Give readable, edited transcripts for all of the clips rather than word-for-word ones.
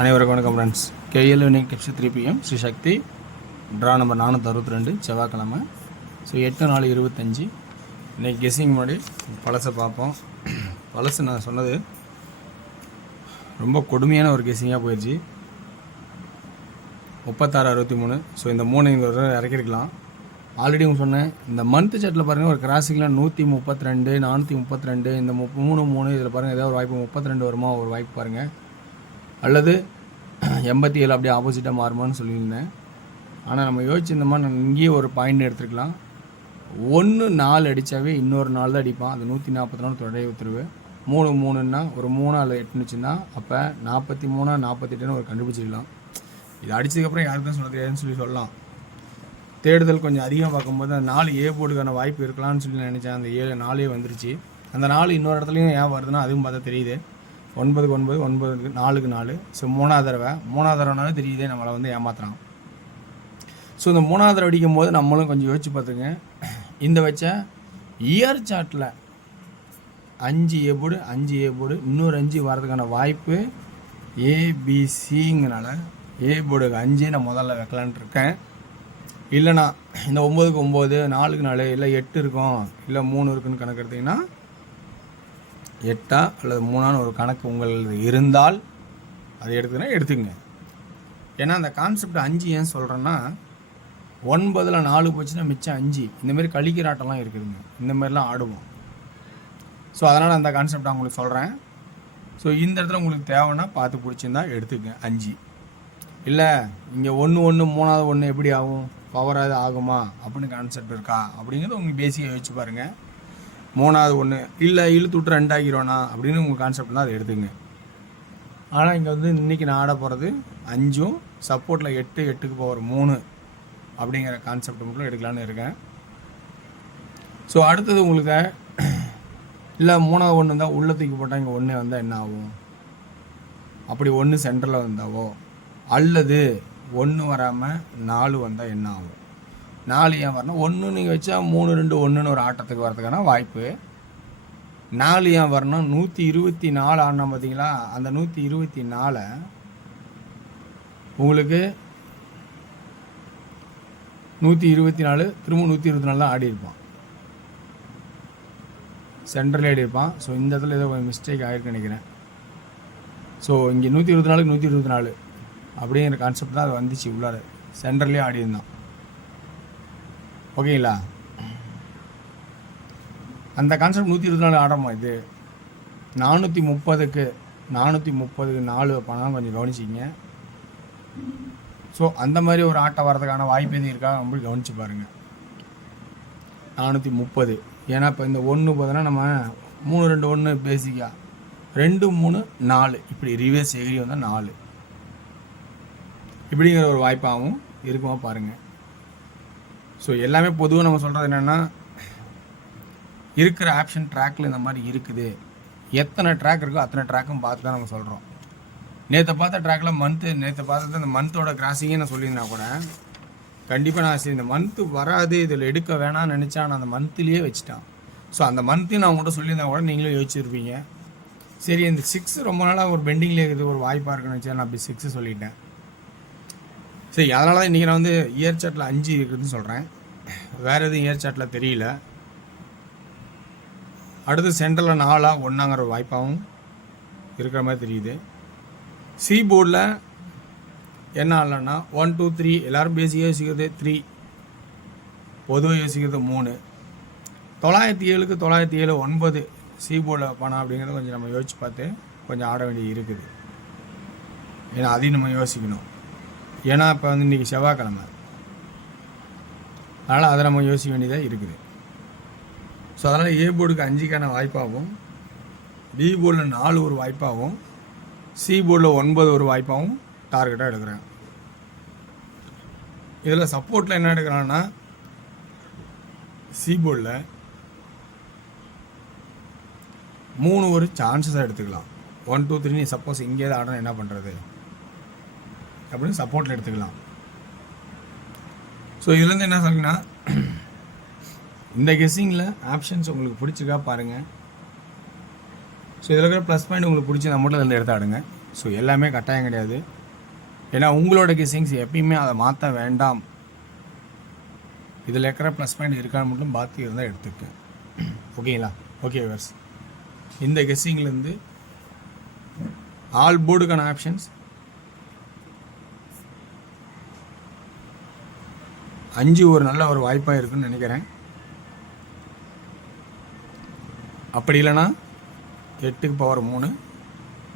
அனைவருக்கும் வணக்கம் friends. KL winning tips 3 PM Sri Sakthi draw number 462 செவ்வாய்க்கிழமை. ஸோ 8/4/25. இன்றைக்கி கெஸ்ஸிங் முன்னாடி பழசை பார்ப்போம். பழசு நான் சொன்னது ரொம்ப கொடுமையான ஒரு கெஸ்ஸிங்காக போயிடுச்சு. 36-63. ஸோ இந்த 3 இங்கே ஒரு இறக்கிருக்கலாம். ஆல்ரெடி உங்களுக்கு சொன்னேன், இந்த மந்த் சார்ட்டில் பாருங்கள், ஒரு கிராசிங்லாம் 132, 432, இந்த 3 இதில் பாருங்கள், ஏதாவது ஒரு வாய்ப்பு 32 வருமா, ஒரு வாய்ப்பு பாருங்கள். அல்லது 87 அப்படியே ஆப்போசிட்டாக மாறுமான்னு சொல்லியிருந்தேன். ஆனால் நம்ம யோசிச்சிருந்தோமா, நான் இங்கேயே ஒரு பாயிண்ட் எடுத்துருக்கலாம். 1-4 அடித்தாவே இன்னொரு 4 தான் அடிப்பான். அது 144 தொடரை உத்தரவு. 3-3ன்னா ஒரு 3 அல்லது 8னுச்சுன்னா அப்போ 43-48 ஒரு கண்டுபிடிச்சிக்கலாம். இது அடித்ததுக்கப்புறம் யாருக்கு தான் சொல்ல தெரியாதுன்னு சொல்லலாம். தேடுதல் கொஞ்சம் அதிகம் பார்க்கும்போது அந்த 4 ஏ போர்டுக்கான வாய்ப்பு இருக்கலாம்னு சொல்லி நினச்சேன். அந்த 4 வந்துருச்சு. அந்த 4 இன்னொரு இடத்துலையும் ஏன் வருதுன்னா அதுவும் பார்த்தா தெரியுது. 9-9, 9 4-4. ஸோ மூணாவது தடவைனாலும் தெரியுதே நம்மளை வந்து ஏமாத்துறான். ஸோ இந்த 3வது தடவை அடிக்கும் போது நம்மளும் கொஞ்சம் யோசிச்சு பார்த்துங்க. இந்த வச்ச இயர் சார்ட்டில் 5 ஏ போர்டு இன்னொரு 5 வரதுக்கான வாய்ப்பு ஏபிசிங்கனால ஏ போர்டுக்கு 5 நான் முதல்ல வைக்கலான்ட்டு இருக்கேன். இல்லைனா இந்த 9க்கு 9, 4க்கு 4, இல்லை 8 இருக்கும், இல்லை 3 இருக்குன்னு கணக்கு எடுத்திங்கன்னா 8 அல்லது 3 ஒரு கணக்கு உங்களது இருந்தால் அதை எடுத்துங்க. ஏன்னா அந்த கான்செப்ட் 5 ஏன் சொல்கிறேன்னா, 9ல் 4 போச்சுன்னா மிச்சம் 5. இந்தமாரி கழிக்கிற ஆட்டம்லாம் இருக்குதுங்க, இந்தமாரிலாம் ஆடுவோம். ஸோ அதனால் அந்த கான்செப்ட் நான் உங்களுக்கு சொல்கிறேன். ஸோ இந்த இடத்துல உங்களுக்கு தேவைன்னா பார்த்து பிடிச்சிருந்தா எடுத்துக்கங்க 5. இல்லை இங்கே 1-1 3வது 1 எப்படி ஆகும், பவராது ஆகுமா அப்படின்னு கான்செப்ட் இருக்கா அப்படிங்கிறது உங்களுக்கு பேசிக்காக யோசிச்சு பாருங்கள். 3வது 1 இல்லை இழுத்து விட்டு 2 ஆகிரோண்ணா அப்படின்னு உங்கள் கான்செப்ட்னா அதை எடுத்துங்க. ஆனால் இங்கே வந்து இன்றைக்கி நான் ஆட போகிறது 5, சப்போர்ட்டில் 8க்கு பவர் 3 அப்படிங்கிற கான்செப்ட் மட்டும் எடுக்கலான்னு இருக்கேன். ஸோ அடுத்தது உங்களுக்கு இல்லை 3வது 1 இருந்தால் உள்ள தூக்கி போட்டால் இங்கே 1 வந்தால் என்ன ஆகும், அப்படி 1 சென்டரில் வந்தாவோ, அல்லது 1 வராமல் 4 வந்தால் என்ன ஆகும். 4 ஏன் வரணும், 1 நீங்கள் வச்சா 3-2 1ன்னு ஒரு ஆட்டத்துக்கு வரதுக்கான வாய்ப்பு. 4 ஏன் வரணும், 124 ஆடினா பார்த்தீங்களா, அந்த 124 உங்களுக்கு 124 திரும்ப 124 தான் ஆடி இருப்பான், சென்ட்ரல் ஆடி இருப்பான். ஸோ இந்த இடத்துல ஏதோ கொஞ்சம் மிஸ்டேக் ஆகிருக்கு நினைக்கிறேன். ஸோ இங்கே 124க்கு 124 அப்படிங்கிற கான்செப்ட் தான் அது வந்துச்சு. உள்ளார சென்ட்ரல்லே ஆடி இருந்தான். ஓகேங்களா, அந்த கான்செப்ட் 124 ஆடுறோமா. இது 430க்கு 4 பணம் கொஞ்சம் கவனிச்சிங்க. ஸோ அந்த மாதிரி ஒரு ஆட்டம் வரதுக்கான வாய்ப்பு எதுவும் இருக்கா ரொம்ப கவனித்து பாருங்கள். 430 ஏன்னா இப்போ இந்த 1 பார்த்தோன்னா நம்ம 3-2-1 பேசிக்காக 2-3-4 இப்படி ரிவர்ஸ் எகிரி வந்தால் 4 இப்படிங்கிற ஒரு வாய்ப்பாகவும் இருக்குமா பாருங்கள். ஸோ எல்லாமே பொதுவாக நம்ம சொல்கிறது என்னென்னா, இருக்கிற ஆப்ஷன் ட்ராக்கில் இந்த மாதிரி இருக்குது, எத்தனை ட்ராக் இருக்கோ அத்தனை ட்ராக்கும் பார்த்து தான் நம்ம சொல்கிறோம். நேற்று பார்த்த ட்ராக்கில் நேற்று பார்த்தது அந்த மந்தோட கிராசிங்கே நான் சொல்லியிருந்தா கூட கண்டிப்பாக நான் சரி இந்த மந்த்து வராது இதில் எடுக்க வேணாம்னு நினச்சா நான் அந்த மந்த்லேயே வச்சுட்டான். ஸோ அந்த மந்த்தையும் நான் உங்கள்கிட்ட சொல்லியிருந்தா கூட நீங்களும் யோசிச்சிருப்பீங்க. சரி இந்த 6 ரொம்ப நாளாக ஒரு பெண்டிங்கில் இருக்குது, ஒரு வாய்ப்பாக இருக்குன்னு வச்சா நான் அப்படி 6 சொல்லிட்டேன். சரி அதனால தான் இன்றைக்கி நான் வந்து இயர் சார்ட்டில் 5 இருக்குதுன்னு சொல்கிறேன். வேறு எதுவும் இயர் சார்ட்டில் தெரியல. அடுத்து சென்ட்ரலில் 4-1ங்கிற ஒரு வாய்ப்பாகவும் இருக்கிற மாதிரி தெரியுது. சி போர்டில் என்ன ஆகலன்னா 1 2 3 எல்லோரும் பேசிக்காக யோசிக்கிறது 3, பொதுவாக யோசிக்கிறது 3. 907க்கு 907 9 சி போர்டில் பணம் அப்படிங்கிறத கொஞ்சம் நம்ம யோசிச்சு பார்த்து கொஞ்சம் ஆட வேண்டியது இருக்குது. ஏன்னா அதையும் நம்ம யோசிக்கணும். ஏன்னா இப்போ வந்து இன்றைக்கி செவ்வாய்க்கிழமை, அதனால் அதை நம்ம யோசிக்க வேண்டியதாக இருக்குது. ஸோ அதனால் ஏ போர்டுக்கு 5க்கான வாய்ப்பாகவும், பி போர்டில் 4 ஒரு வாய்ப்பாகவும், சி போர்டில் 9 ஒரு வாய்ப்பாகவும் டார்கெட்டாக எடுக்கிறேன். இதில் சப்போர்ட்டில் என்ன எடுக்கிறான்னா, சி போர்டில் 3 ஒரு சான்சஸாக எடுத்துக்கலாம். 1 2 3 நீ சப்போஸ் இங்கேயே ஆடணும் என்ன பண்ணுறது அப்படின்னு சப்போர்ட்டில் எடுத்துக்கலாம். ஸோ இதுலேருந்து என்ன சொல்லுங்கன்னா, இந்த கெஸ்ஸிங்கில் ஆப்ஷன்ஸ் உங்களுக்கு பிடிச்சிருக்கா பாருங்கள். ஸோ இதில் இருக்கிற ப்ளஸ் பாயிண்ட் உங்களுக்கு பிடிச்சி நான் மட்டும் இதில் எடுத்து ஆடுங்க. ஸோ எல்லாமே கட்டாயம் கிடையாது. ஏன்னா உங்களோட கெஸ்ஸிங்ஸ் எப்பயுமே அதை மாற்ற வேண்டாம். இதில் இருக்கிற ப்ளஸ் பாயிண்ட் இருக்கான்னு மட்டும் பார்த்து இருந்தால் எடுத்துக்கேன். ஓகேங்களா? ஓகே வியூவர்ஸ், இந்த கெஸ்ஸிங்லேருந்து ஆல் போர்டுக்கான ஆப்ஷன்ஸ் 5 ஒரு நல்ல ஒரு வாய்ப்பாக இருக்குன்னு நினைக்கிறேன். அப்படி இல்லைன்னா 8க்கு பவர் 3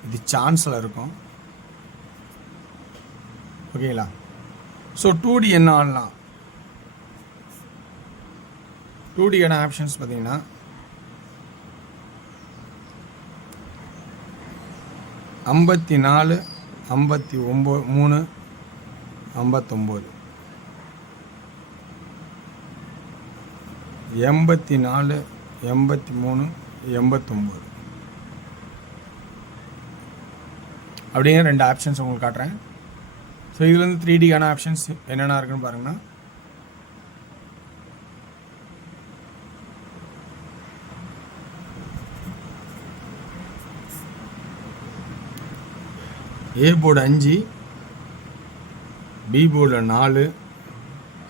இது சான்ஸில் இருக்கும். ஓகேங்களா? ஸோ 2D என்ன ஆடலாம்? 2Dக்கான ஆப்ஷன்ஸ் பார்த்தீங்கன்னா 54, 59, 3, 59, 84, 83, 89 அப்படிங்கிற 2 ஆப்ஷன்ஸ் உங்களுக்கு காட்டுறேன். ஸோ இதுலேருந்து 3Dக்கான ஆப்ஷன்ஸ் என்னென்ன இருக்குன்னு பாருங்கன்னா, ஏ போர்டு 5, பி போர்டில் 4,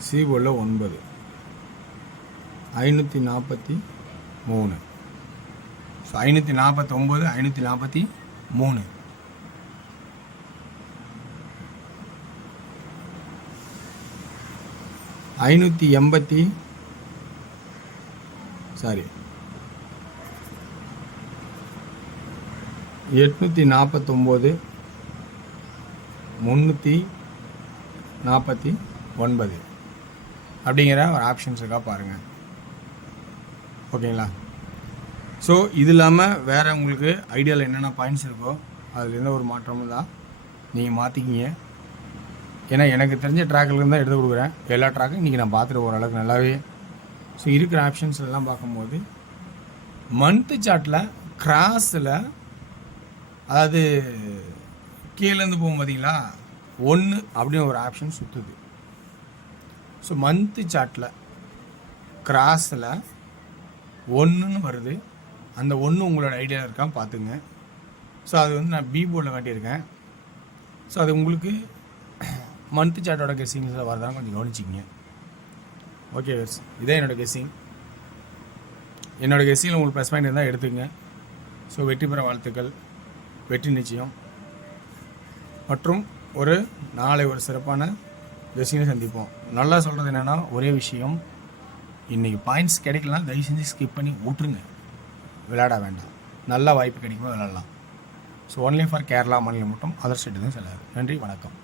சி போர்டில் 9, 543. ஸோ 549, 543. ஐநூற்றி 849, 349 அப்படிங்கிற ஒரு ஆப்ஷன்ஸ் இருக்கா பாருங்கள். ஓகேங்களா? ஸோ இது இல்லாமல் வேறு உங்களுக்கு ஐடியாவில் என்னென்ன பாயிண்ட்ஸ் இருக்கோ அதில் எந்த ஒரு மாற்றமும் தான் நீங்கள் மாற்றிக்கிங்க. ஏன்னா எனக்கு தெரிஞ்ச ட்ராக்கில் தான் எடுத்து கொடுக்குறேன். எல்லா ட்ராக்கும் இன்றைக்கி நான் பார்த்துட்டு ஓரளவுக்கு நல்லாவே. ஸோ இருக்கிற ஆப்ஷன்ஸ் எல்லாம் பார்க்கும்போது மந்த்து சார்ட்டில் கிராஸில், அதாவது கீழேருந்து போகும் பார்த்தீங்களா 1 அப்படின்னு ஒரு ஆப்ஷன் சுற்றுது. ஸோ மந்த்து சார்ட்டில் கிராஸில் 1ன்னு வருது. அந்த 1 உங்களோட ஐடியாவில் இருக்கான்னு பார்த்துங்க. ஸோ அது வந்து நான் பி போர்டில் காட்டியிருக்கேன். ஸோ அது உங்களுக்கு மந்த்து சார்ட்டோட கெஸ்ஸிங்ஸில் வரதான் கொஞ்சம் கவனிச்சிக்கிங்க. ஓகே வெர்ஸ், இதே என்னோடய கெஸ்ஸிங். என்னோடய கெஸ்ஸிங்கில் உங்களுக்கு ப்ளஸ் பாயிண்ட் இருந்தால் எடுத்துங்க. ஸோ வெற்றி பெற வாழ்த்துக்கள், வெற்றி நிச்சயம். மற்றும் நாளை ஒரு சிறப்பான கெஸ்ஸிங்கை சந்திப்போம். நல்லா சொல்கிறது என்னென்னா, ஒரே விஷயம், இன்றைக்கி பாயிண்ட்ஸ் கிடைக்கலாம், தயவு செஞ்சு ஸ்கிப் பண்ணி விட்ருங்க, விளையாட வேண்டாம். நல்ல வாய்ப்பு கிடைக்கும்போது விளையாடலாம். ஸோ ஒன்லி ஃபார் கேரளா மாநிலம் மட்டும், அதர் ஸ்டேட் எதுவும் செல்லாது. நன்றி, வணக்கம்.